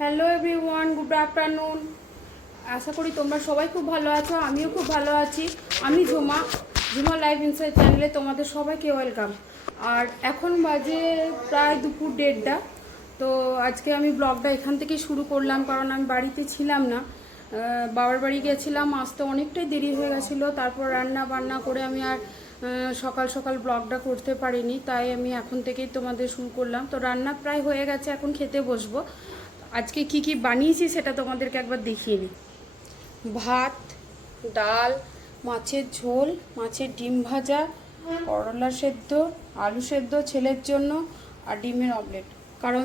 Hello everyone, good afternoon. আশা করি তোমরা সবাই খুব ভালো আছো, আমিও খুব ভালো আছি। আমি ঝুমা লাইফ ইনসাইট চ্যানেলে তোমাদের সবাইকে ওয়েলকাম। আর এখন বাজে প্রায় দুপুর 1:30। তো আজকে আমি ব্লগটা এখান থেকেই শুরু করলাম, কারণ আমি বাড়িতে ছিলাম না, বাবার বাড়ি গেছিলাম। আসতে অনেকটাই দেরি হয়ে গেছিলো। তারপর রান্না বান্না করে আমি আর সকাল সকাল ব্লগটা করতে পারিনি, তাই আমি এখন থেকেই তোমাদের শুরু করলাম। তো রান্না প্রায় হয়ে গেছে, এখন খেতে বসবো। আজকে কি কি বানিয়েছি সেটা তোমাদেরকে একবার দেখিয়ে নিই। ভাত, ডাল, মাছের ঝোল, মাছের ডিম ভাজা, করলা সেদ্ধ, আলু সেদ্ধ ছেলের জন্য, আর ডিমের অমলেট। কারণ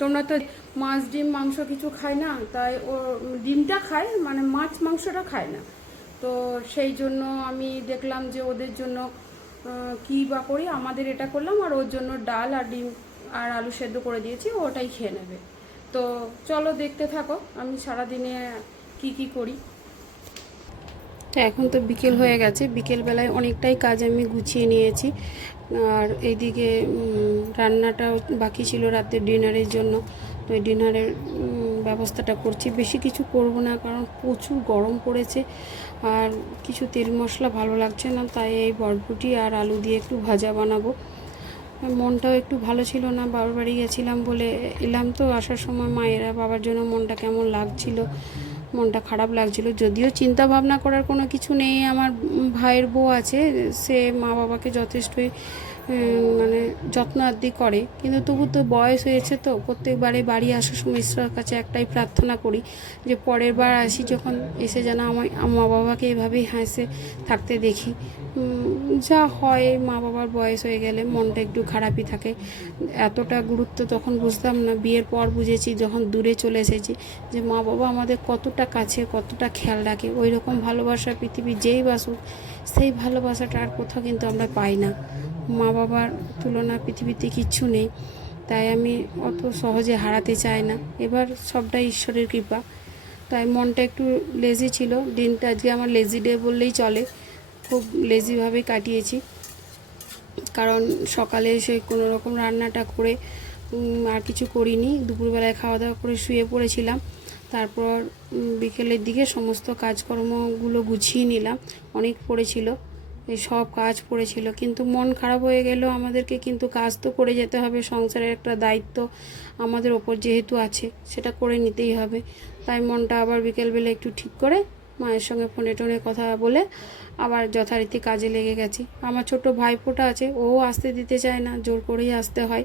তোমরা তো মাছ ডিম মাংস কিছু খায় না, তাই ও ডিমটা খায়, মানে মাছ মাংসটা খায় না। তো সেই জন্য আমি দেখলাম যে ওদের জন্য কী বা করি, আমাদের এটা করলাম, আর ওর জন্য ডাল আর ডিম আর আলু সেদ্ধ করে দিয়েছি, ওটাই খেয়ে নেবে। তো চলো দেখতে থাকো আমি সারাদিনে কি কি করি। তো এখন তো বিকেল হয়ে গেছে, বিকেলবেলায় অনেকটাই কাজ আমি গুছিয়ে নিয়েছি। আর এইদিকে রান্নাটা বাকি ছিল রাতের ডিনারের জন্য। তো এই ডিনারের ব্যবস্থাটা করছি। বেশি কিছু করব না, কারণ প্রচুর গরম পড়েছে আর কিছু তেল মশলা ভালো লাগছে না, তাই এই বরবটি আর আলু দিয়ে একটু ভাজা বানাবো। মনটাও একটু ভালো ছিল না, বাবার বাড়ি গেছিলাম বলে এলাম। তো আসার সময় মায়েরা বাবার জন্য মনটা কেমন লাগছিল, মনটা খারাপ লাগছিল। যদিও চিন্তা ভাবনা করার কোনো কিছু নেই, আমার ভাইয়ের বউ আছে, সে মা বাবাকে যথেষ্টই মানে যত্ন আদি করে, কিন্তু তবু তো বয়স হয়েছে। তো প্রত্যেকবারে বাড়ি আসার সময় ঈশ্বরের কাছে একটাই প্রার্থনা করি যে পরের বার আসি যখন, এসে যেন আমার মা বাবাকে এভাবেই হাসে থাকতে দেখি। যা হয়, মা বাবার বয়স হয়ে গেলে মনটা একটু খারাপই থাকে। এতটা গুরুত্ব তখন বুঝতাম না, বিয়ের পর বুঝেছি যখন দূরে চলে এসেছি, যে মা বাবা আমাদের কতটা কাছে, কতটা খেয়াল রাখে। ওই রকম ভালোবাসা পৃথিবী যেই বাসুক, সেই ভালোবাসাটা আর কোথাও কিন্তু আমরা পাই না। মা বাবার তুলনা পৃথিবীতে কিচ্ছু নেই, তাই আমি অত সহজে হারাতে চাই না। এবার সবটাই ঈশ্বরের কৃপা। তাই মনটা একটু লেজি ছিল, দিনটা আজকে আমার লেজি ডে বললেই চলে। খুব লেজিভাবে কাটিয়েছি, কারণ সকালে এসে কোনো রকম রান্নাটা করে আর কিছু করিনি। দুপুরবেলায় খাওয়া দাওয়া করে শুয়ে পড়েছিলাম। তারপর বিকেলের দিকে সমস্ত কাজকর্মগুলো গুছিয়ে নিলাম। অনেক পড়েছিল, এই সব কাজ পড়েছিল, কিন্তু মন খারাপ হয়ে গেল। আমাদেরকে কিন্তু কাজ তো করে যেতে হবে, সংসারের একটা দায়িত্ব আমাদের ওপর যেহেতু আছে, সেটা করে নিতেই হবে। তাই মনটা আবার বিকেলবেলা একটু ঠিক করে মায়ের সঙ্গে ফোনে টোনে কথা বলে আবার যথারীতি কাজে লেগে গেছি। আমার ছোট ভাইপোটা আছে, ও আসতে দিতে চায় না, জোর করেই আসতে হয়।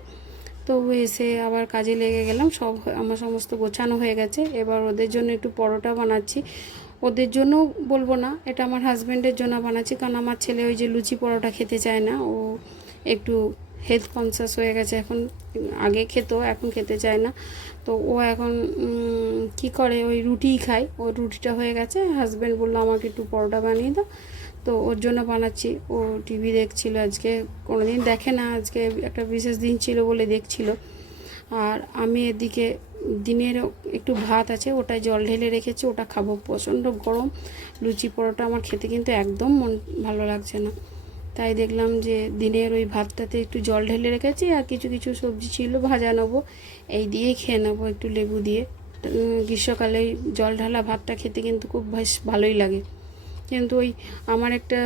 তো এসে আবার কাজে লেগে গেলাম। সব আমার সমস্ত গোছানো হয়ে গেছে। এবার ওদের জন্য একটু পরোটা বানাচ্ছি। ওদের জন্য বলবো না, এটা আমার হাজব্যান্ডের জন্য বানাচ্ছি, কারণ আমার ছেলে ওই যে লুচি পরোটা খেতে চায় না। ও একটু হেলথ কনসিয়াস হয়ে গেছে এখন, আগে খেত, এখন খেতে চায় না। তো ও এখন কি করে, ওই রুটিই খায়। ওর রুটিটা হয়ে গেছে, হাজব্যান্ড বললো আমাকে একটু পরোটা বানিয়ে দাও, তো ওর জন্য বানাচ্ছি। ও টিভি দেখছিল, আজকে কোনোদিন দেখে না, আজকে একটা বিশেষ দিন ছিল বলে দেখছিল। আর আমি এদিকে দিনের একটু ভাত আছে, ওটাই জল ঢেলে রেখেছি, ওটা খাবো। প্রচণ্ড গরম, লুচি পরোটা আমার খেতে কিন্তু একদম মন ভালো লাগছে না। তাই দেখলাম যে দিনের ওই ভাতটাতে একটু জল ঢেলে রেখেছি, আর কিছু কিছু সবজি ছিল ভাজা নেবো, এই দিয়েই খেয়ে নেবো একটু লেবু দিয়ে। গ্রীষ্মকালে জল ঢালা ভাতটা খেতে কিন্তু খুব বেশ ভালোই লাগে। কিন্তু ওই আমার একটা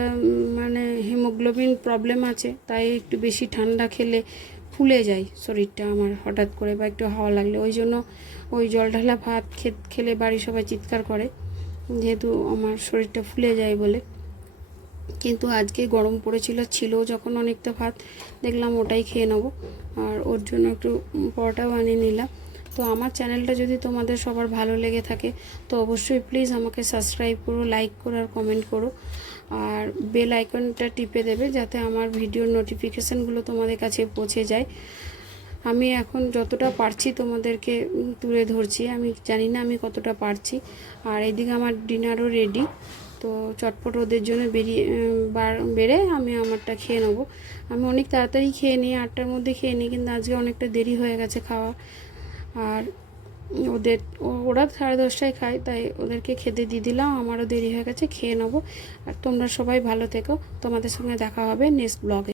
মানে হিমোগ্লোবিন প্রবলেম আছে, তাই একটু বেশি ঠান্ডা খেলে ফুলে যায় শরীরটা আমার হঠাৎ করে, বা একটু হাওয়া লাগলে। ওই জন্য ওই জল ঢালা ভাত খেলে বাড়ির সবাই চিৎকার করে, যেহেতু আমার শরীরটা ফুলে যায় বলে। কিন্তু আজকে গরম ছিল যখন অনেকটা ভাত, দেখলাম ওটাই খেয়ে নেবো। আর ওর জন্য একটু পরোটা বানিয়ে নিলাম। তো আমার চ্যানেলটা যদি তোমাদের সবার ভালো লেগে থাকে, তো অবশ্যই প্লিজ আমাকে সাবস্ক্রাইব করো, লাইক করো আর কমেন্ট করো। আর বেল আইকনটা টিপে দেবে, যাতে আমার ভিডিওর নোটিফিকেশানগুলো তোমাদের কাছে পৌঁছে যায়। আমি এখন যতটা পারছি তোমাদেরকে তুলে ধরছি, আমি জানি না আমি কতটা পারছি। আর এদিকে আমার ডিনারও রেডি, তো চটপট ওদের জন্য বেড়ে আমি আমারটা খেয়ে নেবো। আমি অনেক তাড়াতাড়ি খেয়ে নিই, 8টার মধ্যে খেয়ে নিই, কিন্তু আজকে অনেকটা দেরি হয়ে গেছে খাওয়া। আর ওরা 10:30টায় খায়, তাই ওদেরকে খেতে দিয়ে দিলাম, আমারও দেরি হয়ে গেছে, খেয়ে নেবো। আর তোমরা সবাই ভালো থেকো, তোমাদের সঙ্গে দেখা হবে নেক্সট ব্লগে।